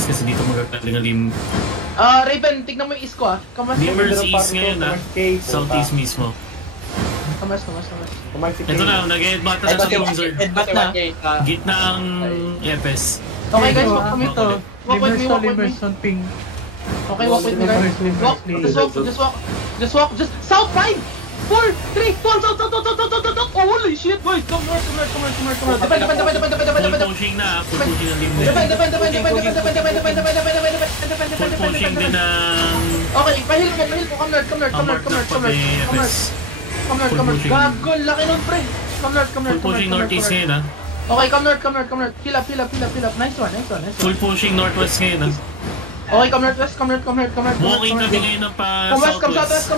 northeast kasi dito magagaling ang lim. Raven, tignan mo yung east ko Kamas. Limers east ngayon southeast mismo. Kamas. Ito na, nag-headbutt na sa Zord. Headbutt na. Gitna ang Epes. Okay guys, walk kami to. Walk with me. Limerson ping. Okay, walk with me guys. Walk, just walk. South 5, 4, 3, 2, south. Oh, holy shit, boys. Come north. Depend. Pushing na, pushing ang lim. Depend. Pushing din ang... Okay, pahil ko. Come north. Gago, laki nun, pre. Come north. Full pushing northeast ngayon Okay, come north. Heal up. Nice one. Full pushing northwest ngayon Okay, come northwest. Walking kami ngayon ng pa southwest.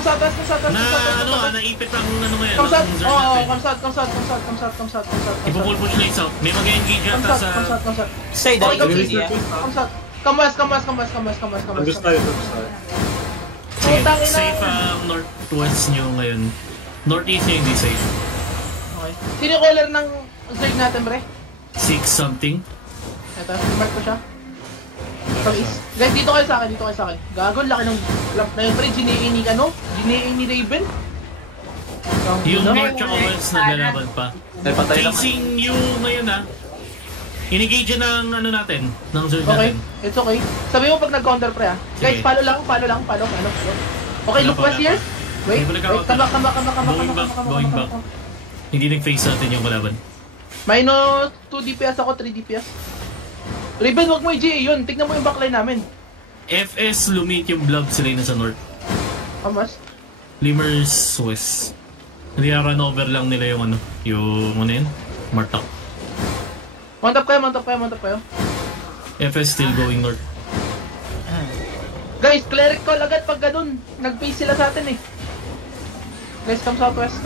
Naipit ang ano ngayon. Come south. Ipo-full push na yung south. May mag-engage yata sa... Stay down. Come west. Andus tayo. Sige, safe ang northwest nyo ngayon. Northeast nyo hindi safe. Okay. Sino yung caller ng Zerg natin, pre? 6 something. Ito, mark ko siya. Guys, dito kayo sa akin. Gago, laki ng lamp na yun, pre. Ginain ni Raven. Yung north tsaka west naglalaban pa. Facing yung ngayon inigage ng ano natin, ng Zerg Okay, natin. it's okay. Sabi mo pag nag-counter, pre Guys, follow lang. Okay, look west here. Wait, come back. Hindi nag-face natin yung kalaban. Minus 2 DPS ako, 3 DPS. Raven, wag mo i-GA yun. Tignan mo yung backline namin. FS, Lumit yung blob sila na sa north. Amas? Limers, west. Run over lang nila yung yun? Martak. Mount up kayo. FS still going north. Guys, cleric call agad pag ganun. Nag-face sila sa atin Guys, come southwest.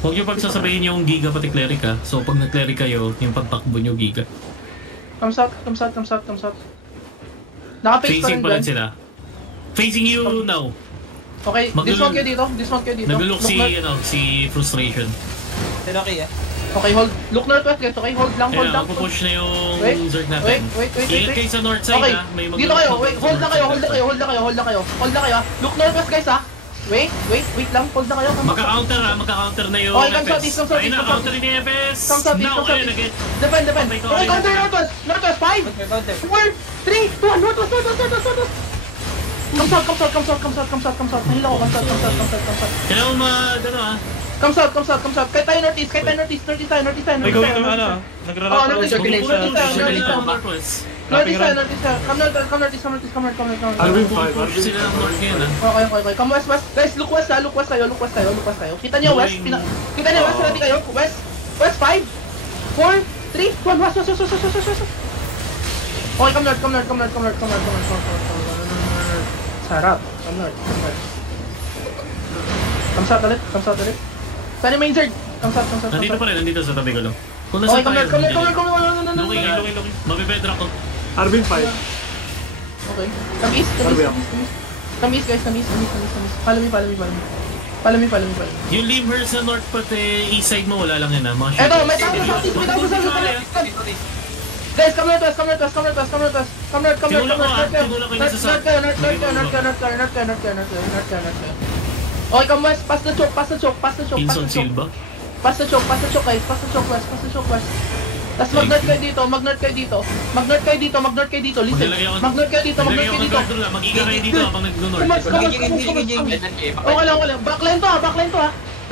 Huwag nyo pagsasabayin yung giga pati cleric So pag nag-cleric kayo, yung pagtakbo nyo giga. Come south. Naka-face pa Facing rin pa rin sila. Facing you now. Okay, dismount kayo dito. Nag-look si Frustration. Okay Okay, hold. Look northwest guys, okay? Hold lang. Pupush na yung Zerg natin. Wait. Ingat kayo sa north side Okay, May dito kayo. Wait, hold na kayo. Look northwest guys Wait lang. Hold na kayo. Magka-counter na yung Okay, come FS. south. Ayun na, counter ni FS. Come south. Again. Depend. Okay, counter northwest. 5, 4, 3, 2, northwest. Come south. Nahila ko, come south. Kailangan Come south. Kahit tayo northeast. Northeast tayo. May gawin naman nagrarap Northeast. Come northeast. Arvin 5. Push sila ng north ngayon Okay. Come west. Guys, look west tayo. Kita niyo west. Kita niyo west. Ready kayo. West 5, 4, 3, 2, 1. West. Okay, come north. Sarap. Come north. Come south ulit. Saan yung main Zerg? Come south. Nandito pa rin, nandito sa tabi ko lang. Kung Okay, nasa come tayo, north. looking. Mabibedra ko. Arvin 5. Okay. Come east. Come east guys. Follow me. Yung Limhurst sa north pati east side mo, wala lang yan mga Eto, may tao sa southeast. Guys, come northwest. Okay, come west. Pass the choke. Pinson Silva. Pass the choke guys. Pass the choke west. Tapos mag-north kayo dito. Listen. Mag-north kayo dito. Mag-iga kayo dito habang nag-north. Okay lang. Backline to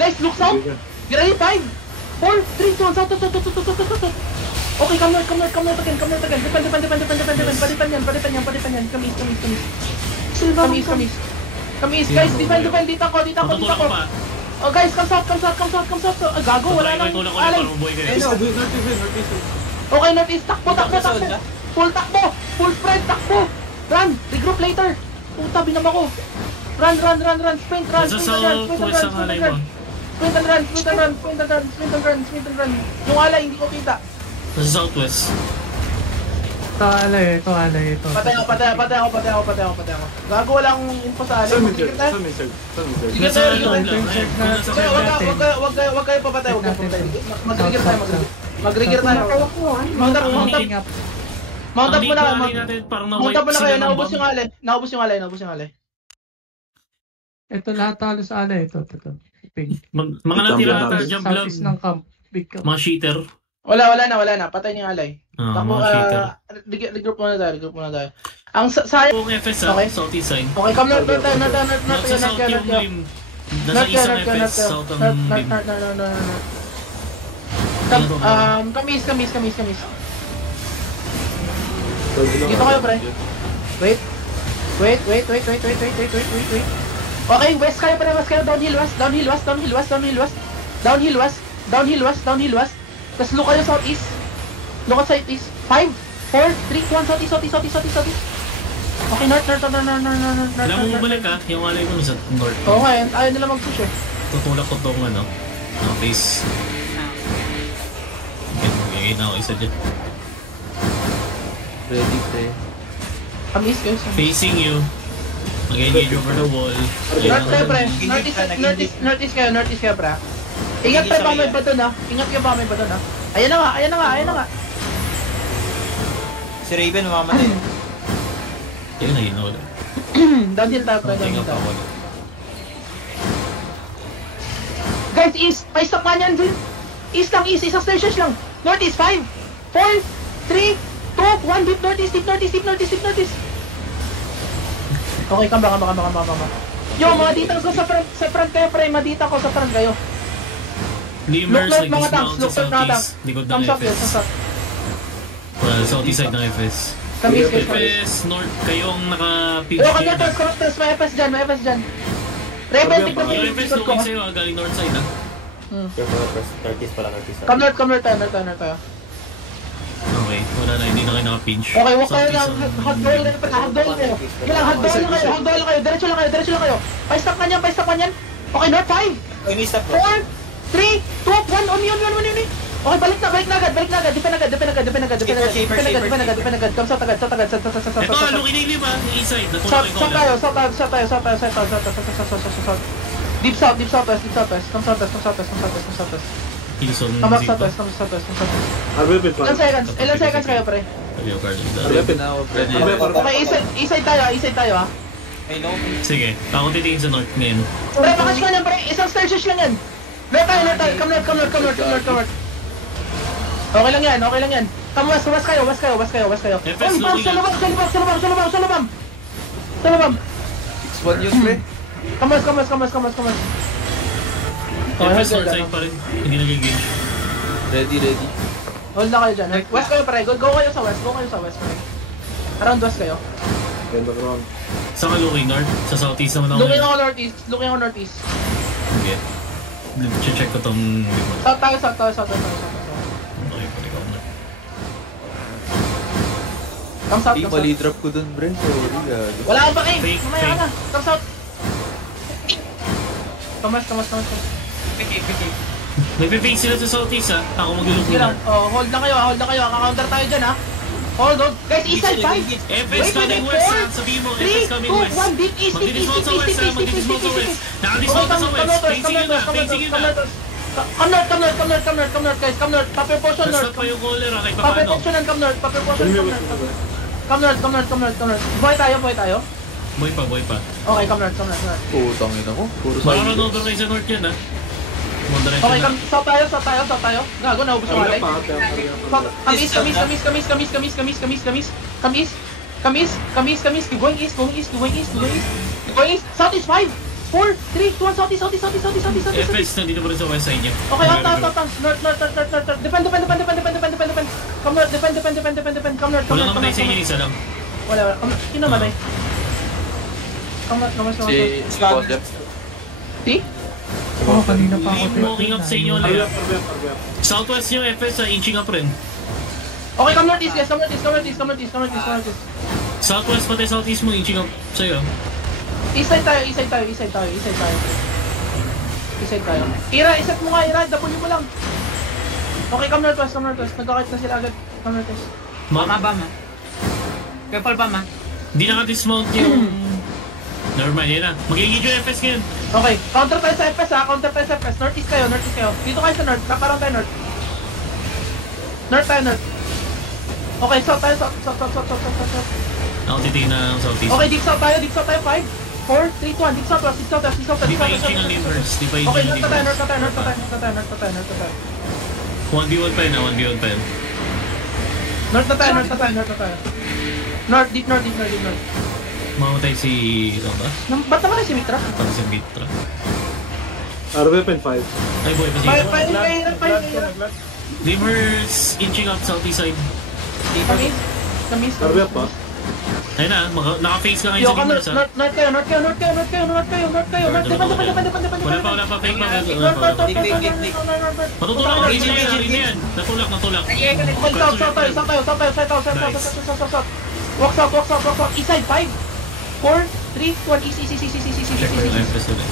Guys, look south. Get ready, 5, 4, 3, 2, 1, south. Okay, come north again. Depan yan. Come east. Come east, guys. Defend. Dito ako. Oh, guys, come south. Gago, wala nang alay. Okay, northeast. Takbo. Full takbo. Full spread, takbo. Run. Regroup later. Puta, binam ako. Run. Sprint and run. Yung alay, hindi ko kita. Sa southwest. Ito alay. Patay ako. Gago, walang info sa alay. Sige tayo. Wag kayo papatay. Mag-trigger tayo. Mount up Ang muna kayo. rally natin, parang Mount up na-wipe muna sila kayo. ng Naubos bomb. yung alay. Naubos yung alay. Ito lahat halos ala ito. Ping. Mga natira ata, jump log. Southeast ng camp. Big camp. Mga cheater. Wala na. Patay niya yung alay. Mga cheater. Regroup muna tayo. Ang sayang. Kung FS ha, Okay. southeast side. Okay, come north tayo. Nasa south yung rim. Nasa isang FS, south ang rim. Kamis. Dito kayo, pre. Wait. Okay, west kayo. Downhill west. Tapos look kayo southeast. Look at southeast. 5, 4, 3, 2, 1, southeast. Okay, north. Alam mo bumalik ha, yung alay ko sa north. Oo nga, ayaw nila mag-push eh. Tutulak ko tong base. Magiging na ako isa dyan. Ready, pre. Kamis kayo. Facing you. Mag-engage over the wall. North kayo, pre. Northeast kayo, pre. Ingat tayo pa may bato na. Ayan na nga. Si Raven, mamamatay. Yun na yun ulit. Downhill tayo, pre. Tingnan pa ako. Guys, east. Pa-stop nga niyan, Jin. East. Isang stations lang. Northeast, 5, 4, 3, 2, 1, deep northeast. Okay, kamba. Yo, mga ditang ko sa front kayo, pre. Madita ko sa front kayo. Limers, Look mga tanks, nag-dismount sa southeast. Likod ng Thumbs up yun, FS. thumbs up. Well, southeast side ng FS. Kamis. FS, north, kayong naka-pitch Yo, here. connectors, may FS dyan. Rebel, tignan mo Yung yung FS likod ko. looking sa'yo ha, galing north side ha. Come north tayo. Okay, wala na, hindi na kayo naka-pinch. Okay, walk kayo lang. Southeast Hot doil kayo. Hot doil kayo. Diretso lang kayo. Pa-stop ka niyan. Okay, north 5, Oy, may stop, 4, 3, 2, 1, on yun. Okay, balik na agad. Defend agad. Come south agad. Ito, looking na yung 5 ha, yung east side. South. Deep southwest. Come southwest. Hilson, Come back Zipa. southwest. Arbipin pa. Ilan seconds kayo, pre? Sabi ko, Carlos. Arbipin na ako, pre. Okay, east side tayo ha. May low. Sige, ako titingin sa north ngayon. Pre, bakash ka niyan, pre. Isang staircase lang yan. North tayo. Come north. Okay lang yan. Come west kayo. FS Oy, bomb, salubam. 6-1 yun, pre. Come west. FS north side pa rin, hindi nag-engage. Ready. Hold na kayo dyan. West kayo, pre. Go kayo sa west, pre. Around west kayo. Ganda ko ron. Saan ka looking north? Sa southeast naman ako. Looking ngayon. ako northeast. Sige. Check ko tong remote. South tayo. Okay, pwede ka na. Come south. Mali drop ko dun, pre. Sorry, gago. Wala kang baki. Fake. Mamaya ka na. Come south. Come west. Nagpe-face sila sa southeast ha. Ako mag-look Sige lang. north. Hold na kayo. Kaka-counter tayo dyan ha. Hold. Guys, east side 5. FS coming west ha. Sabihin mo, FS coming west. 3, 2, 1, deep east. Magdi-dismount sa west ha. Magdi-dismount sa west. Nakadismount sa west. Facing yun na. Come north, guys. Come north. Paper portion Basta north. pa yung caller ha. Kahit pa Paper paano. portion and come north. Come north. Boy tayo. Boy pa. Okay, come north. Putang ina ko. Puro Baka side. over kayo sa north yan ha. Moderate Okay, na. south tayo. Gago, naubos yung alay. Kamis. Going east. South is 5, 4, 3, 2, 1, south. FS nandito pa rin sa west side niya. Okay, out. North. Defend. Come north, defend. Come north. Wala naman tayo sa inyo, isa lang. Wala. Sino namatay? Come north. Si Scott. T? Oo, kanina pa ako. Hindi walking up sa inyo ulit. Southwest yung FS inching up rin. Okay, come northeast, guys. Come northeast. Southwest pati southeast mo, inching up sa'yo. East side tayo. Ira, iset mo nga, W mo lang. Okay, come northwest. Nagkakit na sila agad. Come northwest. Careful ba, ma? Hindi naka-dismount yung... Nevermind, yan na. Mag-engage yung FS ngayon. Okay, counter tayo sa FS ha. Northeast kayo. Dito kayo sa north. Kaparang tayo north. North. Okay, south tayo, south. Ako titignan ng southeast. Okay, dig south tayo, 5, 4, 3, 2, 1, dig south. Di pa inching ang Limers. Di pa inching Okay, ang north tayo. Limers. 1v1 pa yun ah, 1v1 pa yun. North na tayo. North, deep north. Mamatay si... Ito ba? Ba't naman si Mitra? Parang si Mitra. Weapon 5. Ay, buhay pa siya. Pahirap. Limers inching up southeast side. Kamis. RBF pa. Ayun na, naka-face ka ngayon Yo, sa Limers ha. north kayo. Depan. Wala pa, fake pa. North. Matutulak ang region na yan. Natulak. South. Walk south. East side, 5, 4, 3, 2, 1, east. Limers ulit.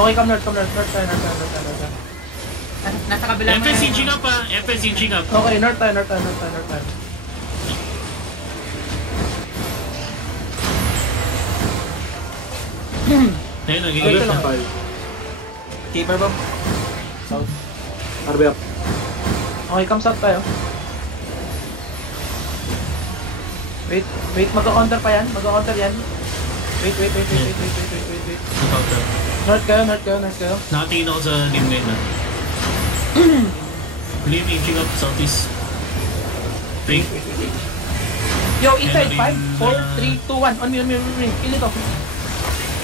Okay, come north tayo. Nasa kabila mo. FS inching up ha. FS inching up. Okay, north tayo. Ayun, Okay, nagiging. lang. 5. Keeper ba? RBF. Okay, come south tayo. Wait, mag-counter pa yan. Wait. North kayo. Nakatingin ako sa lim ngayon na. Lim inching up southeast. Fake. Yo, east side, 5, 4, 3, 2, 1. On me. Kill ito.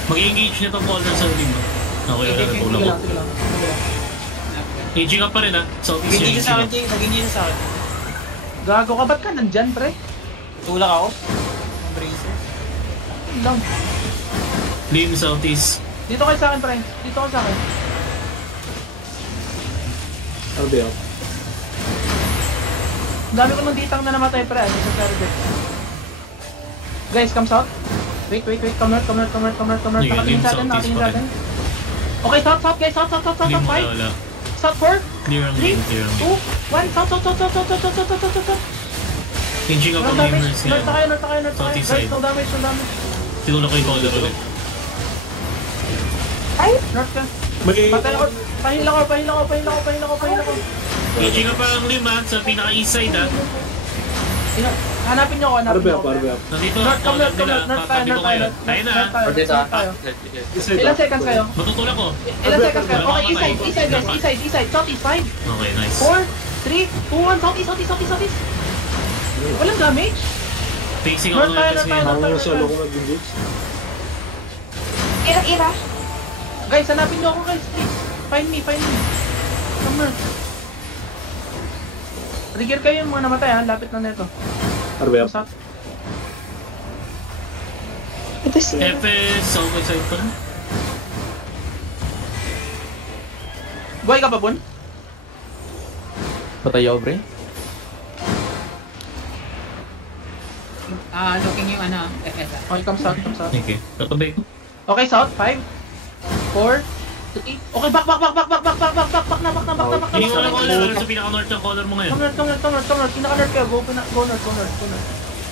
Mag-engage na itong caller sa lim. Okay, natulak ko. Sige lang. Inching up pa rin ha. Southeast Nag-inji yung sa akin, inching up. Ting. Nag-inji sa akin. Gago ka, ba't ka nandyan, pre? Tulak ako. Ang bracer. Lang. Lim southeast. Dito kayo sa akin, pre. RBF. Ang dami ko nang ditang na namatay, pre. Ano sa target? Guys, come south. Wait. Come north. Sige, Nakatingin sa atin. southeast pa rin. Okay, south, guys. South, Lim 5. wala. South 4, Clear ang 3, lim. 2, 1. South. Inching up ang North damage. limers niya. North tayo. Southeast Guys, side. no damage. Tinulak ko yung caller ulit. North ka. May... Patay ako. Pahila ko. Inching up ang lim ha. Sa pinaka-east side ha. Hanapin nyo ako. RBF. Nandito North, come caller north nila. tayo. Katabi ko ngayon. Ayun na ha. North tayo. Isay Ilan seconds kayo? Matutulak ko. Okay, east side, guys. Southeast 5, Okay, nice. 4, 3, 2, 1. Southeast. Walang damage. Facing ako ng North tayo. FS ngayon. Parang yung solo ko nag-engage. Ira. Guys, hanapin nyo ako, guys. Please. Find me. Come north. Trigger kayo yung mga namatay, ha? Lapit na neto. RBF. South. Ito siya. FS, southwest side pa rin. Buhay ka ba, Bon? Patay ako, pre. Looking yung FS. Okay, come south. Okay, katabi ko. Okay, south. 5, 4, 3. Okay, back na. Iniwan ang caller sa pinaka-north ng caller mo ngayon. Come north. Pinaka-north kayo. Go north.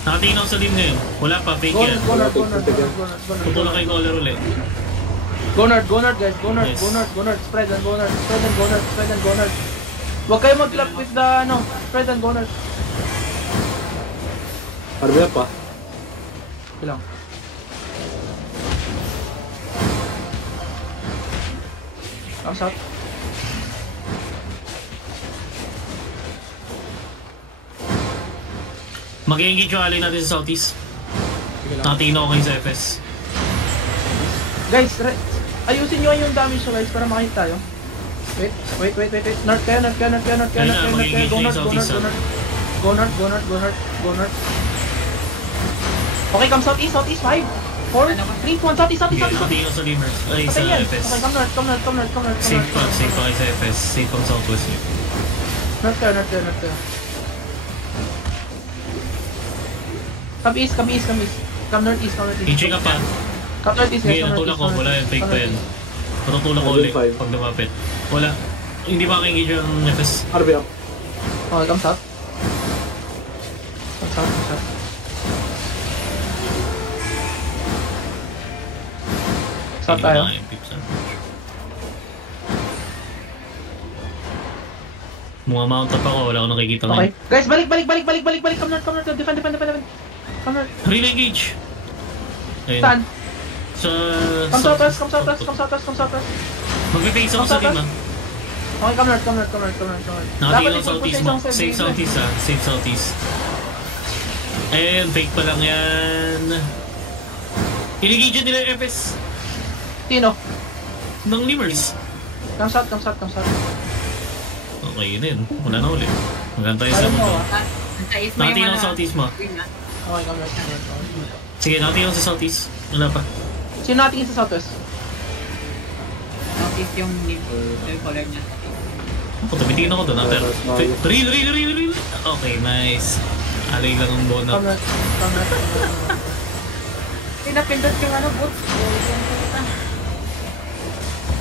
Nakatingin ako sa lim ngayon. Wala pa, fake yan. Go north. Tutulak kay caller ulit. Go north, guys. Go north. Spread and go north. Huwag kayo mag-club with the, spread and go north. RBF pa. Ilang. Come south. Mag-engage yung alay natin sa southeast. Nakatingin ako kayo sa FS. Guys, ayusin nyo yung damage nyo, guys, para makita tayo. Wait. North kayo. Go north. Okay, come southeast. 5, 4, 3, 2, 1. Southeast. Okay, nakatingin ako sa limers. Ay, sa Patay yan. FS. Okay, come north. Safe pa kayo sa FS. Safe ang southwest niyo. North kayo. Come east. Come northeast. Inching up pa. Come northeast, guys. Ngayon, natulak ko. Wala yung fake pa yan. Matutulak ko ulit pag lumapit. Wala. Hindi ba ka-engage yung FS? RBF. Okay, come south. South tayo. Hindi ko na yung pips, Mount up ako, wala akong nakikita Okay. ngayon. Guys, balik. Come north. Defend. Come north. Relay engage! Ayun. Saan? Sa... Come southwest. Mag-face ako sa team ah. Okay, come north. Nakatingin ako southeast mo. Safe southeast ah. Safe southeast. Ayun, fake pa lang yan. Inigidyan nila yung FS Tino. ng Lemurs. Come south. Okay, yun yun. Wala na ulit. Magantay sa mo to. Nakatingin ako sa southeast mo. Okay, come north. Sige, nakatingin ako sa southeast. Wala pa. Sino natingin sa southwest? Notice yung color niya. Ako, tumitingin ako doon. Real. Okay, nice. Alay lang ang bonap. Come north. Pinapindot yung ano, boots.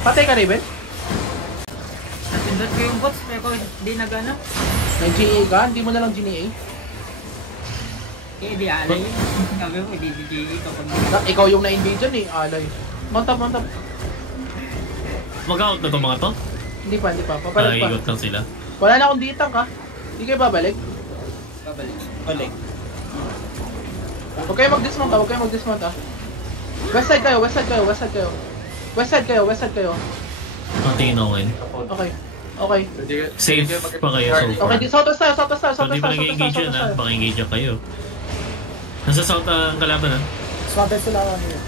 Patay ka, Raven? Napindot ko yung boots, pero di nagana. Nag-GA ka? Hindi mo na lang GA? Eh, di alay. Sabi mo, di GA kapag Ikaw yung na-invade dyan eh, alay. Mount up. Mag-out na to mga to? Hindi pa. Papalit pa. Ikot lang sila. Wala na akong ditang ka. Hindi kayo babalik. Balik. Huwag kayo mag-dismount ah. West side kayo. Nakatingin ako ngayon. Okay. Safe pa kayo so far. Okay, di southwest tayo. So di pa nag-engage yun ha? Baka engage na kayo. Nasa south ang kalaban ha? Swapin sila ako niyo.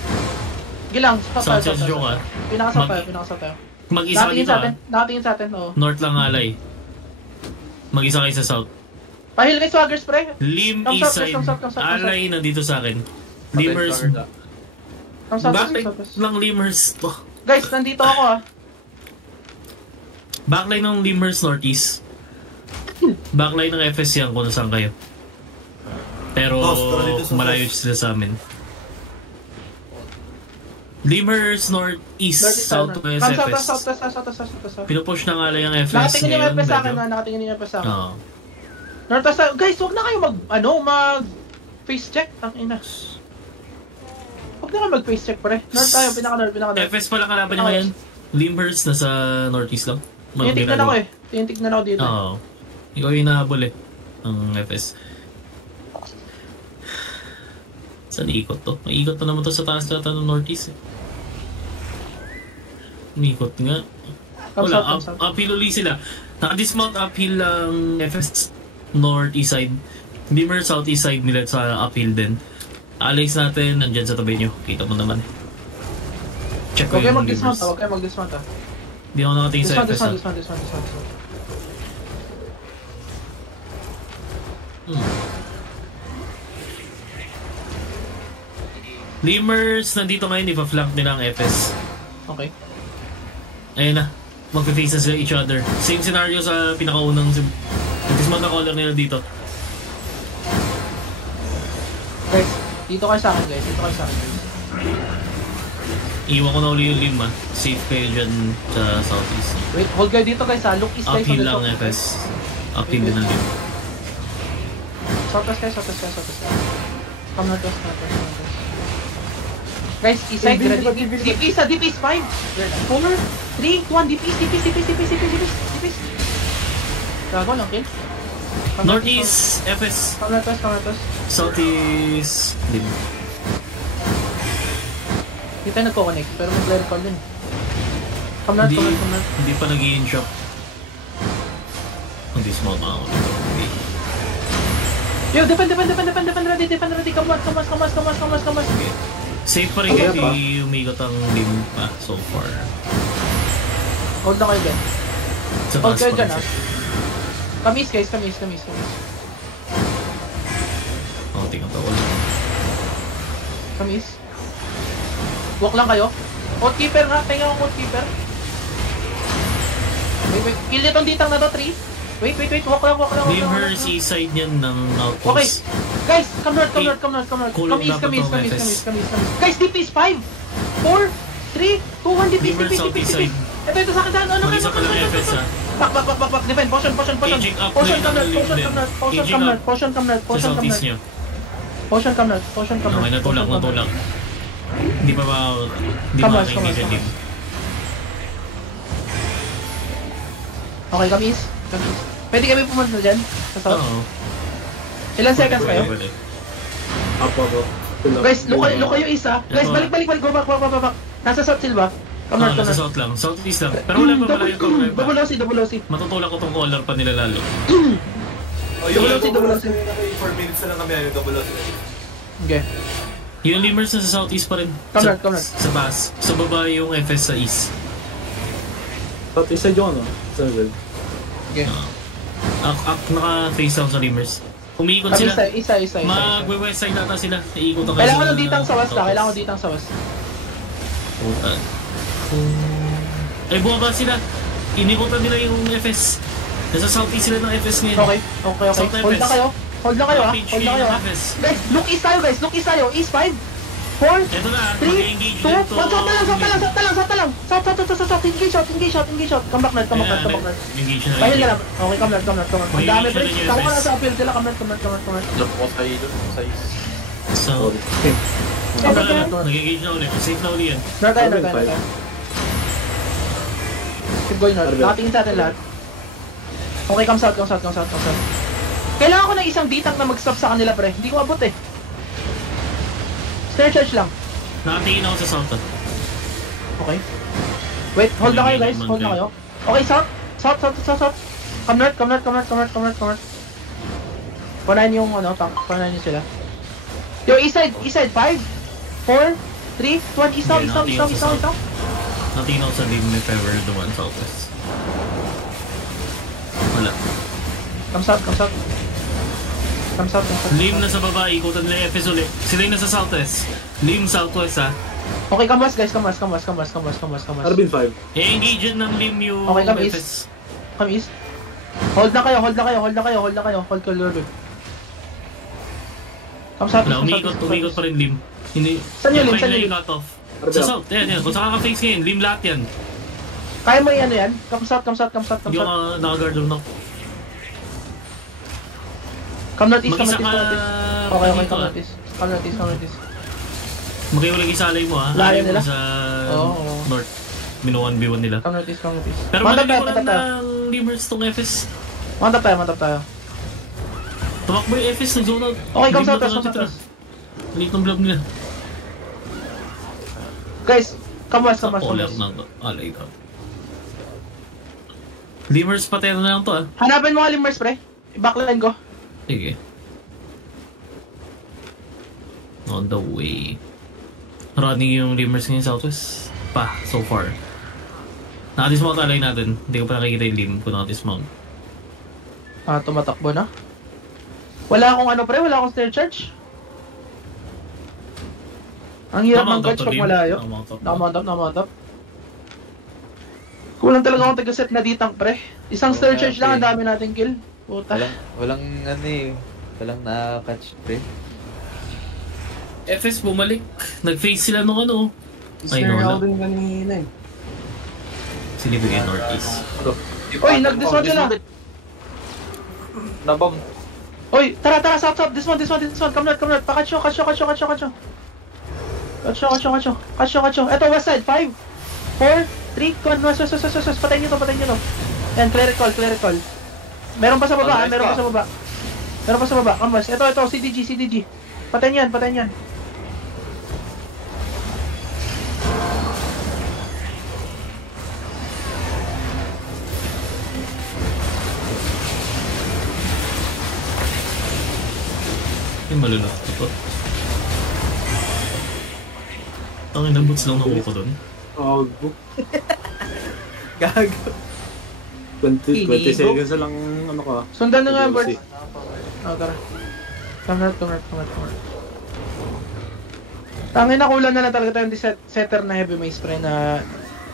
Gilang, South sa joke ha? Pinakasap tayo. Mag-isa ka dito ha? Nakatingin sa atin, oo. North lang alay. Mag-isa kayo sa south. Pahil kay Swagger spray. Lim Come east south, side. come south. Alay nandito sa akin. Limers. Come south, Backline lang Limers to. Guys, nandito ako ah. Backline ng Limers northeast. Backline ng FS yan kung saan kayo. Pero malayo sila sa amin. Limers northeast, southwest FS. Southwest. Pinupush na nga lang yung FS Nakatingin yung ngayon. FS sa akin na, nakatingin yung FS sa akin. Oo. Northwest tayo. Guys, huwag na kayo mag face check. Ang ina. Huwag na kayo mag face check pare. North tayo, pinaka-north. FS pala kalaban niya ngayon. Limers nasa northeast lang. Tinitignan ako eh. Tinitignan ako dito. Oo. Ikaw yung nahabol eh. Ang FS. Saan ikot to? May ikot pa naman to sa taas na ng northeast eh. Umikot nga. Wala, uphill ulit sila. Naka-dismount uphill lang FS northeast side. Beamer southeast side nila sa uphill din. Alex natin, nandyan sa tabi nyo. Kita mo naman eh. Check ko Huwag kayo yung mag-dismount Beamers. Huwag kayo mag-dismount ah. Hindi ako nakatingin sa FS ha. Dismount. Lemurs, nandito ngayon, ipa-flank nila ang FS. Okay. Ayun na, mag-face na sila each other. Same scenario sa pinakaunang nag-dismount na color nila dito. Guys, dito kayo sa akin guys. Iwan ko na uli yung lim ah. Safe kayo dyan sa southeast. Wait, hold kayo dito guys ha. Look east guys. Uphill lang FS. Uphill din ang lim. Southwest kayo. Come northwest. Guys, east side, ready? Deep east 5. 4, 3, 2, 1, deep east. Gago lang, kill. Northeast, FS. Come northwest. Southeast, lim. Hindi tayo nagko-connect, pero mag-recall din. Come north. Hindi pa nag-i-in-shop. Mag-dismount na ako dito. Yo, defend ready. Come on. Okay. Safe pa rin kayo, di umikot ang lim pa so far. Hold na kayo dyan. Sa Hold taas kayo pa dyan rin ah. siya. Kamis guys. Oh, tingnan to. Kamis. Walk lang kayo. Code keeper nga. Tingnan ko code keeper. Wait. Kill nitong ditang na to, 3. Wait. Walk lang. Limers east side niyan ng Okay. outpost. Guys, come north. Kulog na pa Come to, east. Guys, deep east 5, 4, 3, 2, 1, deep Limers east. southeast side. Ito sa akin saan. Mag-isa pa lang FS ha. Back. Defend. Potion. Aging up Potion lane come ang lim din. north. Potion come north. Sa southeast nyo. Potion come north. Okay, natulak. Hindi pa Come on. makakinggan yung lim. Okay, come east. Pwede kami pumunta dyan? Sa south? Oo. Ilan seconds kayo? Pwede. Apo. Guys, look kayo isa. Guys, balik. Go back. Nasa south silba. Come north, Nasa south lang. Southeast lang. Pero wala pa malayo pa. Double OC. Matutulak ko tong collar pa nila lalo. Double OC. 4 minutes na lang kami yung double loss. Okay. Yung limers nasa southeast pa rin. Come north. Sa bas. Sa baba yung FS sa east. At isa yung ano? Seven. Okay. Naka-face down sa limers. Umiikot sila. Isa. Mag-west side nata sila. Iikot ako Kailangan ko ditang sa west na. Puta. Ay, bumaba sila. Inikutan nila yung FS. Nasa southeast sila ng FS ngayon. Okay. South Hold FS. na kayo. Hold na kayo PHP ah. ng FS. Guys, look east tayo. East 5, 4, Ito na, 3, 2, 1. mag-engage dito. South na lang. South. Engage out. Come back north. Engage na Pahil rin. ka lang. Okay, come north. Ang dami pre. Tama ka na sa appeal sila. Come north. Jump ko sa ilon, sa is. So, nag-engage na ulit. Safe na ulit yan. North tayo. Keep going north. Nakatingin sa atin lahat. Okay, come south. Kailangan ko ng isang ditang na mag-stop sa kanila pre. Hindi ko abot eh. Snare charge lang. Nakatingin ako sa south. Okay. Wait, hold na kayo guys. Okay, south. Come north. Punahin yung punahin yung sila. Yo, east side. 5, 4, 3, 2, 1, east out. Nakatingin ako sa lim if ever the one southwest. Wala. Come south. Lim na sa baba, ikutan nila FS ulit. Sila yung nasa southwest. Lim southwest ha. Okay, come west guys. Come west. Arbin 5. I-engage yun ng lim yung Okay, come FS. Come east. Hold na kayo. Hold ko lord. Come south. Wala, umikot pa rin lim. Hindi. Saan yung lim? Cut off. Sa south, yan. Kung saan ka-face ngayon, lim lahat yan. Kaya mo yan. Come south. Yung naka-guard room na. Come northeast. Mag-isa ka. Okay, come northeast. Makiulag isalay mo ha. Layo Ayaw mo nila? sa Oo. north. Minu-1v1 nila. Come northeast. Pero malaki ko lang ng limers tong FS. Mantap tayo. Tumakbo yung FS, nag-zone out. Okay, come Lim na south. tira. Liit ng blob nila. Guys, come west. Polar na alay ka. Limers patero na lang to ah. Hanapin mo nga limers pre. I-backline ko. Sige. On the way. Running yung limers ngayon southwest. So far. Naka-dismount alay natin. Hindi ko pa nakikita yung lim kung naka-dismount. Tumatakbo na. Wala akong wala akong stair charge. Ang hirap ng catch pag malayo. Nakamount up. Kulang talaga akong taga-set na ditang pre. Isang stair charge lang, ang dami nating kill. Puta. Walang walang na-catch pre. FS bumalik. Nag-face sila nung ano. Ay, wala. Sinibigay northeast. Oy, nag-dismount sila. Nabam. Oy, tara, south. This one. Come north. Pakatcho. Katcho. Eto, west side. 5, 4, 3, 2, 1, west. Patayin nyo to. Yan, clear recall. Meron pa sa baba. Come west. Ito, CDG. Patayin yan. Yung malulok ito. Ang inang boots lang nakuha ko doon. Gago. 20 seconds na lang ano ka. Sundan na nga, Bert. Tara. Come north. Tangin na kulang na lang talaga tayong setter na heavy mace pre na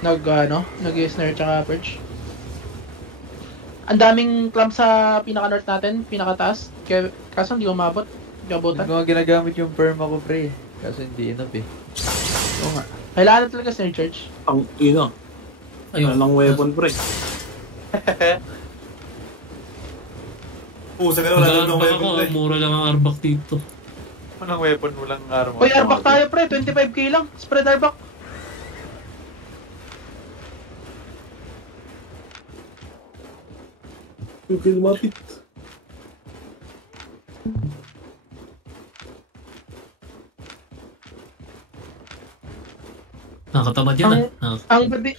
nag-snare tsaka purge. Ang daming clamp sa pinaka-north natin, pinaka-taas. Kaso hindi umabot. Hindi abutan. Hindi ko ginagamit yung perma ko pre. Kaso hindi enough eh. Oo nga. Kailangan na talaga snare charge. Ang Ayun. Walang weapon pre. Sa ganun, wala Nag-arbak weapon ako, pre. mura lang ang arbak dito. Walang weapon, walang armor. Uy, arbak tayo pre, 25k lang. Spread arbak. Okay, lumapit. Nakatamad yan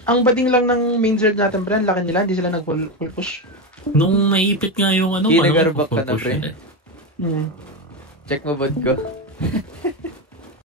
Ang bading lang ng main zerd natin, pre, ang laki nila, hindi sila nag-full push. Nung naipit nga yung Nag-arbak ka na, pre. Hmm. Check mo bad ko.